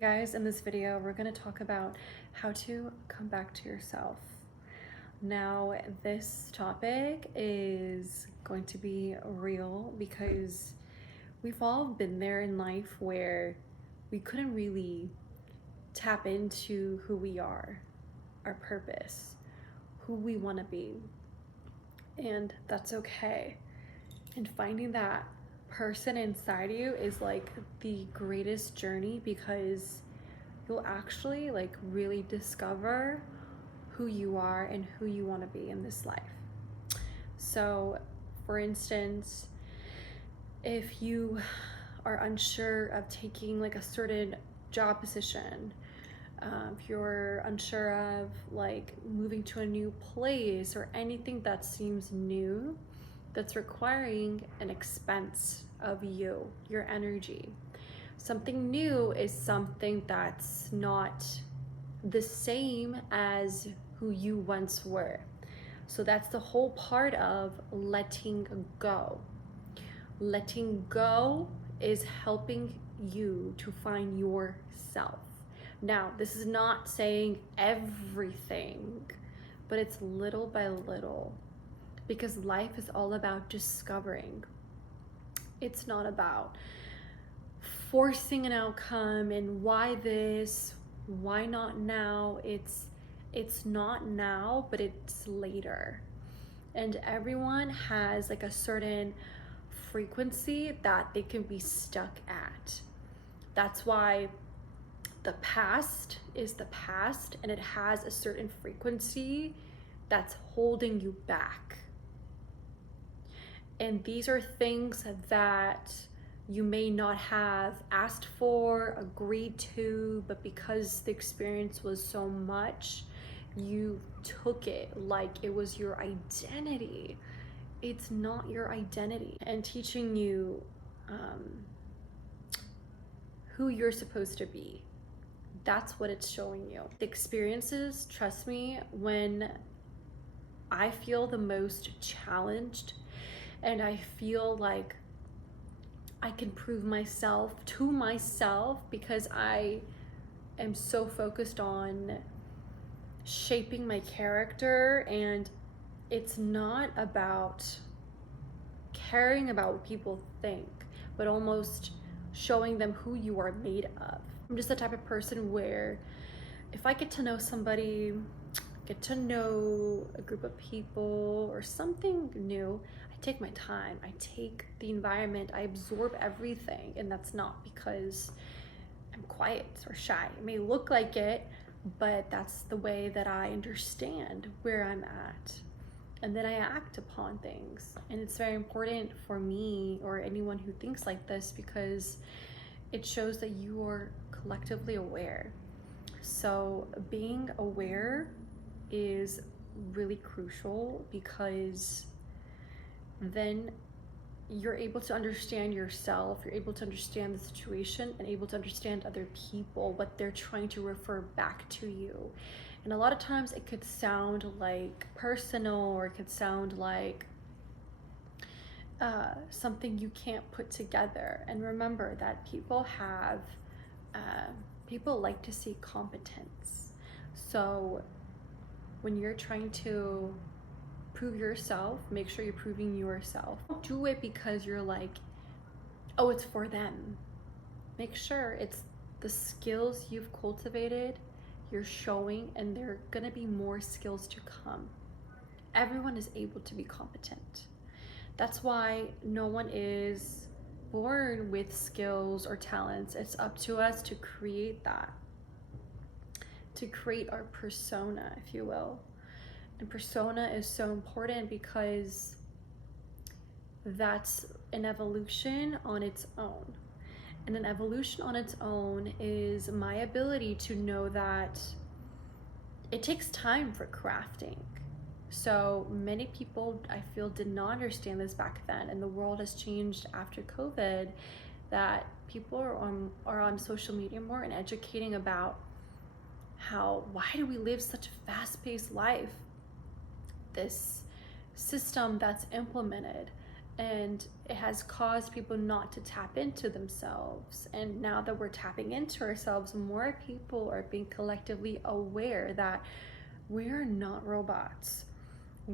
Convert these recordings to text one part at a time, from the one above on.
Guys, in this video, we're going to talk about how to come back to yourself. Now, this topic is going to be real because we've all been there in life where we couldn't really tap into who we are, our purpose, who we want to be. And that's okay. And finding that person inside you is like the greatest journey because you'll actually like really discover who you are and who you want to be in this life. So for instance, if you are unsure of taking like a certain job position, if you're unsure of like moving to a new place or anything that seems new, that's requiring an expense of you, your energy. Something new is something that's not the same as who you once were. So that's the whole part of letting go. Letting go is helping you to find yourself. Now, this is not saying everything, but it's little by little. Because life is all about discovering. It's not about forcing an outcome and why this, why not now. It's not now, but it's later. And everyone has like a certain frequency that they can be stuck at. That's why the past is the past and it has a certain frequency that's holding you back. And these are things that you may not have asked for, agreed to, but because the experience was so much, you took it like it was your identity. It's not your identity. And teaching you who you're supposed to be. That's what it's showing you. The experiences, trust me, when I feel the most challenged, and I feel like I can prove myself to myself because I am so focused on shaping my character, and it's not about caring about what people think, but almost showing them who you are made of. I'm just the type of person where if I get to know somebody, get to know a group of people or something new, take my time, I take the environment, I absorb everything. And that's not because I'm quiet or shy. It may look like it, but that's the way that I understand where I'm at. And then I act upon things. And it's very important for me or anyone who thinks like this because it shows that you are collectively aware. So being aware is really crucial because then you're able to understand yourself, you're able to understand the situation and able to understand other people, what they're trying to refer back to you. And a lot of times it could sound like personal or it could sound like something you can't put together. And remember that people like to see competence. So when you're trying to prove yourself, make sure you're proving yourself. Don't do it because you're like, oh, it's for them. Make sure it's the skills you've cultivated, you're showing, and there are gonna be more skills to come. Everyone is able to be competent. That's why no one is born with skills or talents. It's up to us to create that, to create our persona, if you will. And persona is so important because that's an evolution on its own. And an evolution on its own is my ability to know that it takes time for crafting. So many people, I feel, did not understand this back then, and the world has changed after COVID, that people are on social media more and educating about why do we live such a fast-paced life? This system that's implemented, and it has caused people not to tap into themselves. And now that we're tapping into ourselves, more people are being collectively aware that we're not robots.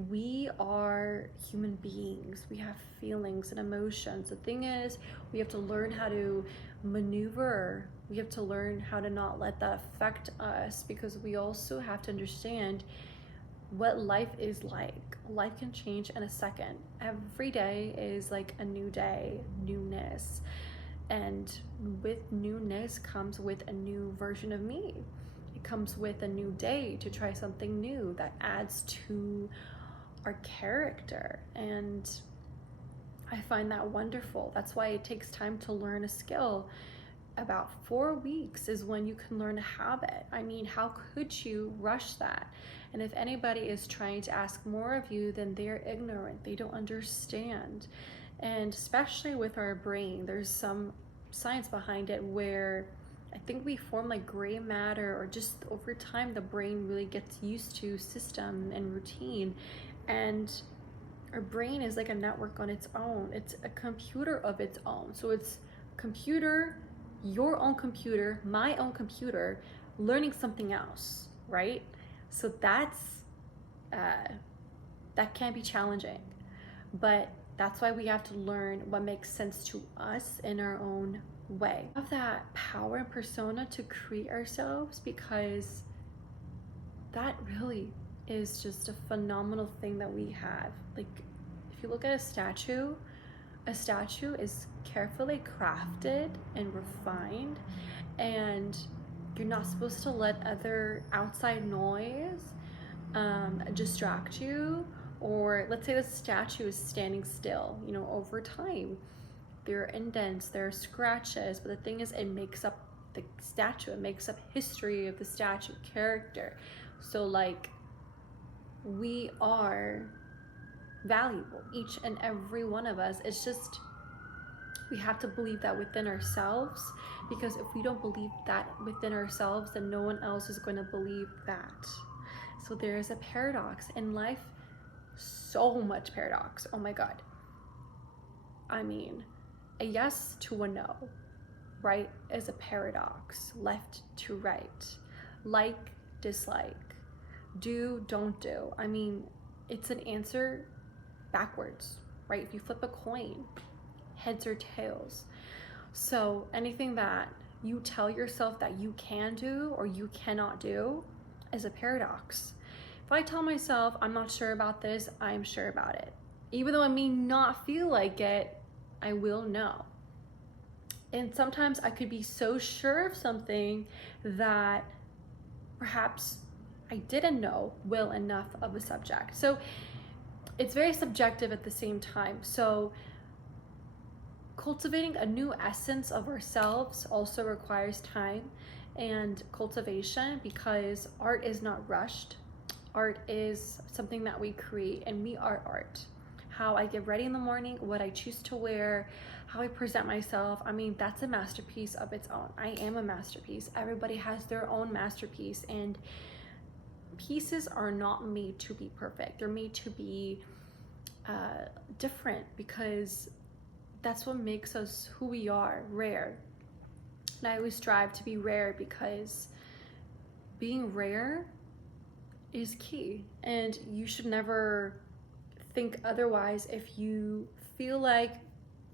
We are human beings. We have feelings and emotions. The thing is, we have to learn how to maneuver. We have to learn how to not let that affect us, because we also have to understand what life is like. Life can change in a second. Every day is like a new day, newness. And with newness comes with a new version of me. It comes with a new day to try something new that adds to our character. And I find that wonderful. That's why it takes time to learn a skill. About 4 weeks is when you can learn a habit. I mean, how could you rush that? And if anybody is trying to ask more of you, then they're ignorant. They don't understand. And especially with our brain, there's some science behind it where I think we form like gray matter, or just over time, the brain really gets used to system and routine. And our brain is like a network on its own. It's a computer of its own. So it's computer, your own computer, my own computer, learning something else, right? So that can be challenging, but that's why we have to learn what makes sense to us in our own way. We have that power and persona to create ourselves, because that really is just a phenomenal thing that we have. Like, if you look at a statue is carefully crafted and refined, and you're not supposed to let other outside noise distract you. Or let's say the statue is standing still, over time there are indents, there are scratches, but the thing is, it makes up the statue, it makes up history of the statue, character. So like, we are valuable, each and every one of us. It's just, we have to believe that within ourselves, because if we don't believe that within ourselves, then no one else is going to believe that. So there is a paradox in life, so much paradox. Oh my God. I mean, a yes to a no, right, is a paradox. Left to right, like, dislike, do, don't do. I mean, it's an answer backwards, right? If you flip a coin, heads or tails. So anything that you tell yourself that you can do or you cannot do is a paradox. If I tell myself I'm not sure about this, I'm sure about it. Even though I may not feel like it, I will know. And sometimes I could be so sure of something that perhaps I didn't know well enough of a subject. So it's very subjective at the same time. So cultivating a new essence of ourselves also requires time and cultivation, because art is not rushed. Art is something that we create, and we are art. How I get ready in the morning, what I choose to wear, how I present myself, I mean, that's a masterpiece of its own. I am a masterpiece. Everybody has their own masterpiece, and pieces are not made to be perfect. They're made to be different, because that's what makes us who we are, rare. And I always strive to be rare, because being rare is key, and you should never think otherwise. If you feel like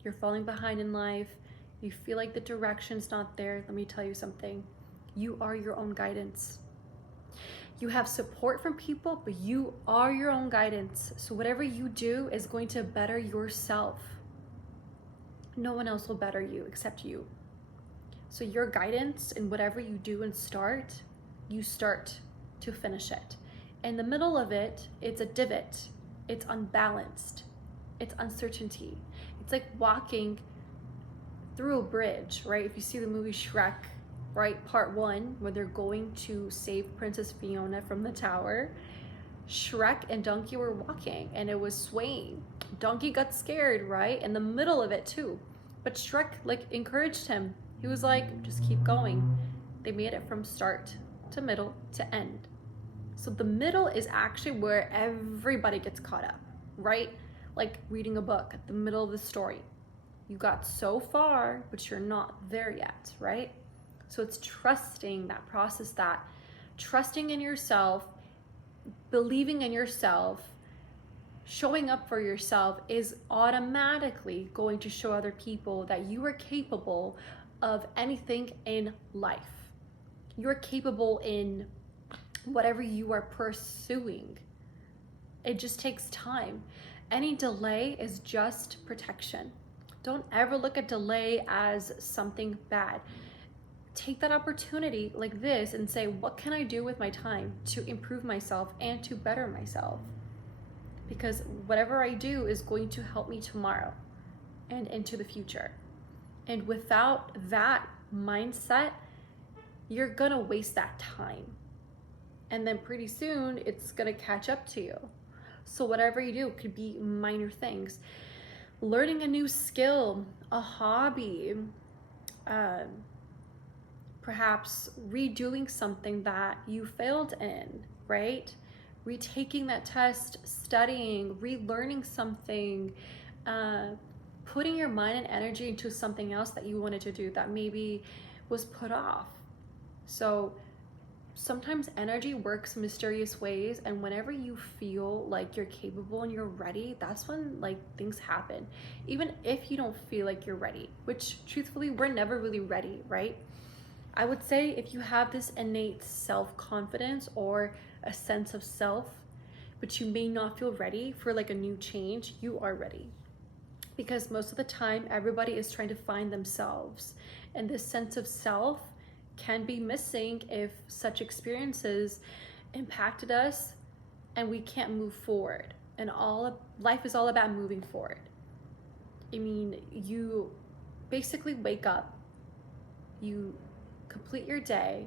you're falling behind in life, you feel like the direction's not there, let me tell you something. You are your own guidance. You have support from people, but you are your own guidance. So whatever you do is going to better yourself. No one else will better you except you. So your guidance in whatever you do and start, you start to finish it. In the middle of it, it's a divot. It's unbalanced. It's uncertainty. It's like walking through a bridge, right? If you see the movie Shrek, right, part 1, where they're going to save Princess Fiona from the tower, Shrek and Donkey were walking and it was swaying. Donkey got scared, right? In the middle of it too. But Shrek encouraged him. He was like, just keep going. They made it from start to middle to end. So the middle is actually where everybody gets caught up, right? like reading a book at the middle of the story. You got so far, but you're not there yet, right? So it's trusting that process, that trusting in yourself, believing in yourself, showing up for yourself is automatically going to show other people that you are capable of anything in life. You're capable in whatever you are pursuing. It just takes time. Any delay is just protection. Don't ever look at delay as something bad. Take that opportunity like this and say, what can I do with my time to improve myself and to better myself? Because whatever I do is going to help me tomorrow and into the future. And without that mindset, you're gonna waste that time. And then pretty soon it's gonna catch up to you. So whatever you do, it could be minor things. Learning a new skill, a hobby, perhaps redoing something that you failed in, right? Retaking that test, studying, relearning something, putting your mind and energy into something else that you wanted to do that maybe was put off. So sometimes energy works mysterious ways, and whenever you feel like you're capable and you're ready, that's when like things happen. Even if you don't feel like you're ready, which truthfully we're never really ready, right? I would say if you have this innate self-confidence or a sense of self, but you may not feel ready for like a new change, you are ready. Because most of the time everybody is trying to find themselves, and this sense of self can be missing if such experiences impacted us and we can't move forward. And life is all about moving forward. I mean, you basically wake up, you complete your day,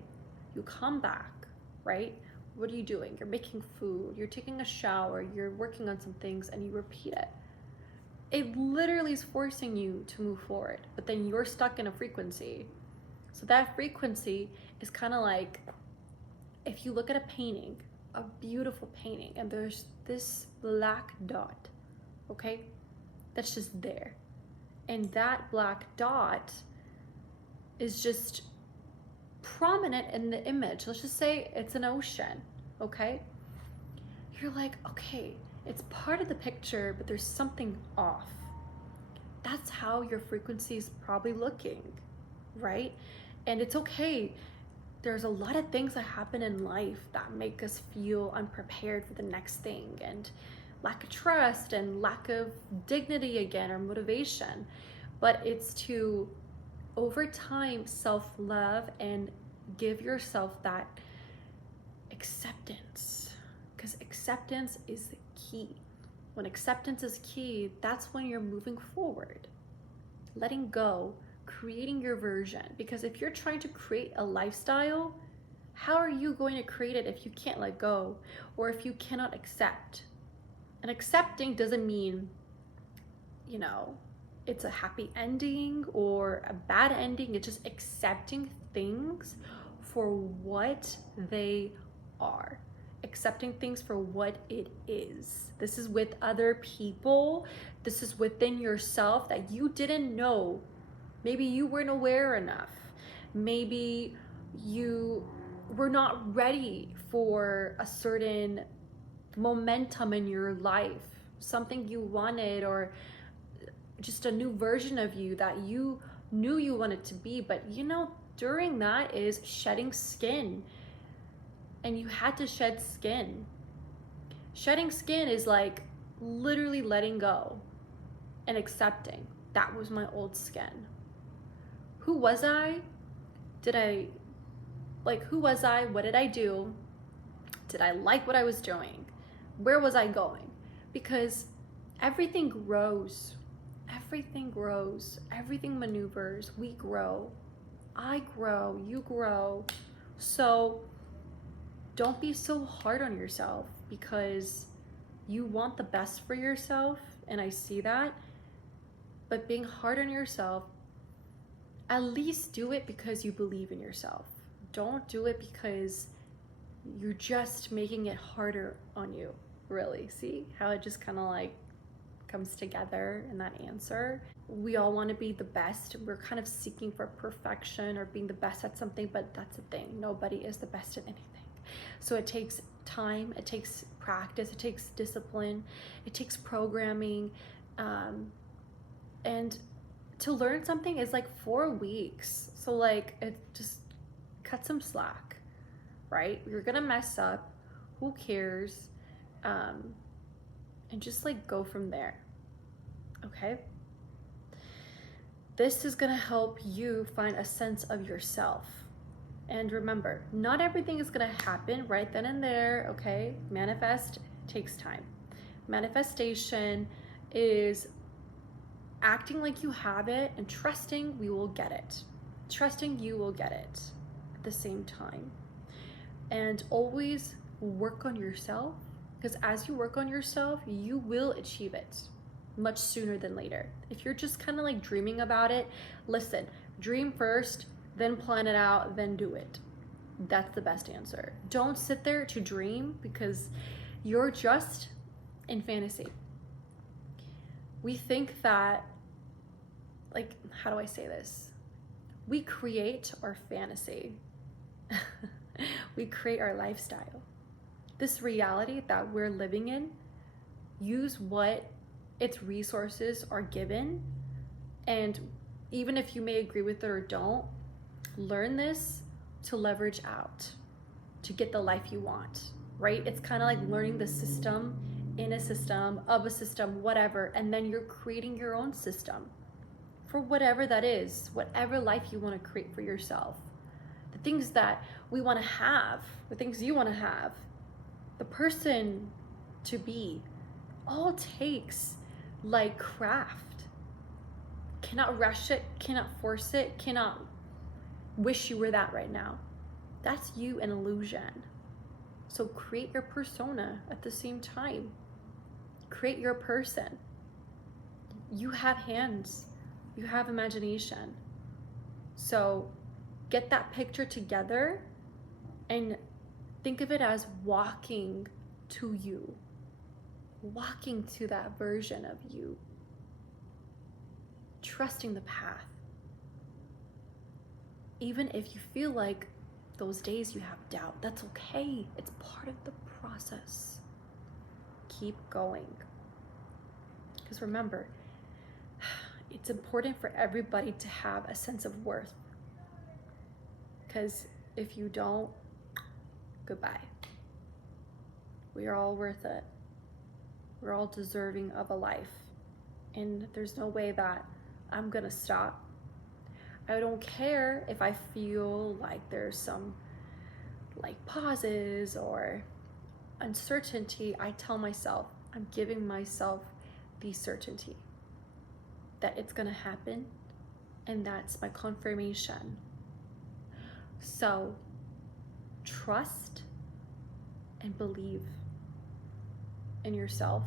you come back, right? What are you doing? You're making food, you're taking a shower, you're working on some things, and you repeat it. It literally is forcing you to move forward, but then you're stuck in a frequency. So that frequency is kind of like, if you look at a painting, a beautiful painting, and there's this black dot, okay? That's just there. And that black dot is just prominent in the image. Let's just say it's an ocean, okay? You're like, okay, it's part of the picture, but there's something off. That's how your frequency is probably looking, right? And it's okay. There's a lot of things that happen in life that make us feel unprepared for the next thing, and lack of trust and lack of dignity again, or motivation. But it's to, over time, self-love and give yourself that acceptance, because acceptance is the key. When acceptance is key, that's when you're moving forward, letting go, creating your version. Because if you're trying to create a lifestyle, how are you going to create it if you can't let go, or if you cannot accept? And accepting doesn't mean, you know, it's a happy ending or a bad ending. It's just accepting things for what they are. Accepting things for what it is. This is with other people. This is within yourself that you didn't know. Maybe you weren't aware enough. Maybe you were not ready for a certain momentum in your life, something you wanted, or just a new version of you that you knew you wanted to be. But you know, during that is shedding skin, and you had to shed skin. Shedding skin is like literally letting go and accepting that was my old skin. Who was I? Who was I? What did I do? Did I like what I was doing? Where was I going? Because everything grows. Everything grows. Everything maneuvers. We grow. I grow. You grow. So don't be so hard on yourself, because you want the best for yourself, and I see that. But being hard on yourself, at least do it because you believe in yourself. Don't do it because you're just making it harder on you. Really, see how it just kind of comes together in that answer. We all want to be the best. We're kind of seeking for perfection or being the best at something, but that's the thing. Nobody is the best at anything. So it takes time, it takes practice, it takes discipline, it takes programming. And to learn something is like 4 weeks. So like, it just cut some slack, right? You're gonna mess up, who cares? And just like go from there, okay? This is gonna help you find a sense of yourself. And remember, not everything is gonna happen right then and there, okay? Manifest takes time. Manifestation is acting like you have it and trusting we will get it. Trusting you will get it at the same time. And always work on yourself, because as you work on yourself, you will achieve it much sooner than later. If you're just kind of like dreaming about it, listen, dream first, then plan it out, then do it. That's the best answer. Don't sit there to dream, because you're just in fantasy. We think that, like, how do I say this? We create our fantasy. We create our lifestyle. This reality that we're living in, use what its resources are given. And even if you may agree with it or don't, learn this to leverage out, to get the life you want, right? It's kind of like learning the system in a system, of a system, whatever, and then you're creating your own system for whatever that is, whatever life you want to create for yourself. The things that we want to have, the things you want to have, the person to be, all takes like craft. Cannot rush it, cannot force it, cannot wish you were that right now. That's you, an illusion. So create your persona at the same time. Create your person. You have hands, you have imagination. So get that picture together and think of it as walking to you, walking to that version of you, trusting the path. Even if you feel like those days you have doubt, that's okay. It's part of the process. Keep going. Because remember, it's important for everybody to have a sense of worth. Because if you don't, goodbye. We are all worth it. We're all deserving of a life. And there's no way that I'm gonna stop. I don't care if I feel like there's some like pauses or uncertainty. I tell myself, I'm giving myself the certainty that it's gonna happen, and that's my confirmation. So trust and believe in yourself,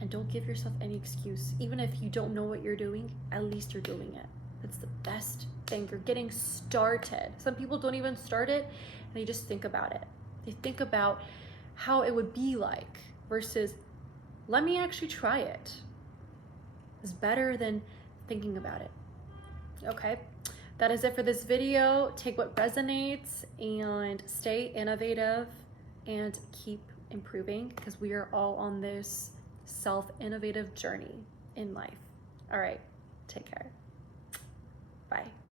and don't give yourself any excuse. Even if you don't know what you're doing, at least you're doing it. That's the best thing. You're getting started. Some people don't even start it, and they just think about it. They think about how it would be like versus, let me actually try it. It's better than thinking about it. Okay, that is it for this video. Take what resonates and stay innovative and keep improving, because we are all on this self-innovative journey in life. All right, take care. Bye.